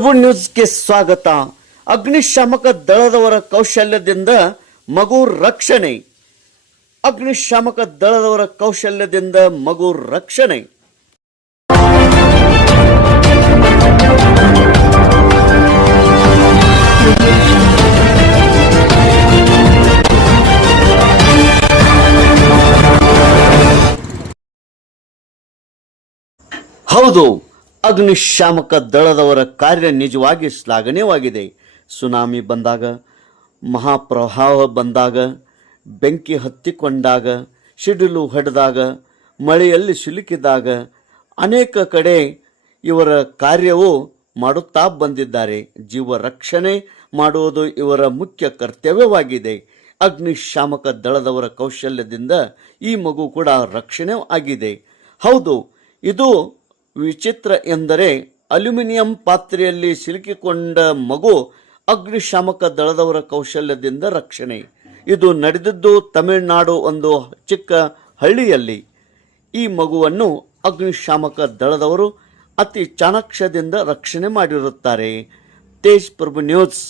ಪ್ರಭು ನ್ಯೂಸ್ಗೆ ಸ್ವಾಗತ. ಅಗ್ನಿಶಾಮಕ ದಳದವರ ಕೌಶಲ್ಯದಿಂದ ಮಗು ರಕ್ಷಣೆ. ಅಗ್ನಿಶಾಮಕ ದಳದವರ ಕೌಶಲ್ಯದಿಂದ ಮಗು ರಕ್ಷಣೆ. ಹೌದು, ಅಗ್ನಿಶಾಮಕ ದಳದವರ ಕಾರ್ಯ ನಿಜವಾಗಿ ಶ್ಲಾಘನೀಯವಾಗಿದೆ. ಸುನಾಮಿ ಬಂದಾಗ, ಮಹಾಪ್ರವಾಹ ಬಂದಾಗ, ಬೆಂಕಿ ಹತ್ತಿಕೊಂಡಾಗ, ಸಿಡಿಲು ಹೊಡೆದಾಗ, ಮಳೆಯಲ್ಲಿ ಸಿಲುಕಿದಾಗ ಅನೇಕ ಕಡೆ ಇವರ ಕಾರ್ಯವು ಮಾಡುತ್ತಾ ಬಂದಿದ್ದಾರೆ. ಜೀವ ರಕ್ಷಣೆ ಮಾಡುವುದು ಇವರ ಮುಖ್ಯ ಕರ್ತವ್ಯವಾಗಿದೆ. ಅಗ್ನಿಶಾಮಕ ದಳದವರ ಕೌಶಲ್ಯದಿಂದ ಈ ಮಗು ಕೂಡ ರಕ್ಷಣೆ ಆಗಿದೆ. ಹೌದು, ಇದು ವಿಚಿತ್ರ ಎಂದರೆ ಅಲ್ಯೂಮಿನಿಯಂ ಪಾತ್ರೆಯಲ್ಲಿ ಸಿಲುಕಿಕೊಂಡ ಮಗು ಅಗ್ನಿಶಾಮಕ ದಳದವರ ಕೌಶಲ್ಯದಿಂದ ರಕ್ಷಣೆ. ಇದು ನಡೆದಿದ್ದು ತಮಿಳುನಾಡು ಒಂದು ಚಿಕ್ಕ ಹಳ್ಳಿಯಲ್ಲಿ. ಈ ಮಗುವನ್ನು ಅಗ್ನಿಶಾಮಕ ದಳದವರು ಅತಿ ಚಾಣಾಕ್ಷದಿಂದ ರಕ್ಷಣೆ ಮಾಡಿರುತ್ತಾರೆ. ತೇಜ್ ಪ್ರಭು ನ್ಯೂಸ್.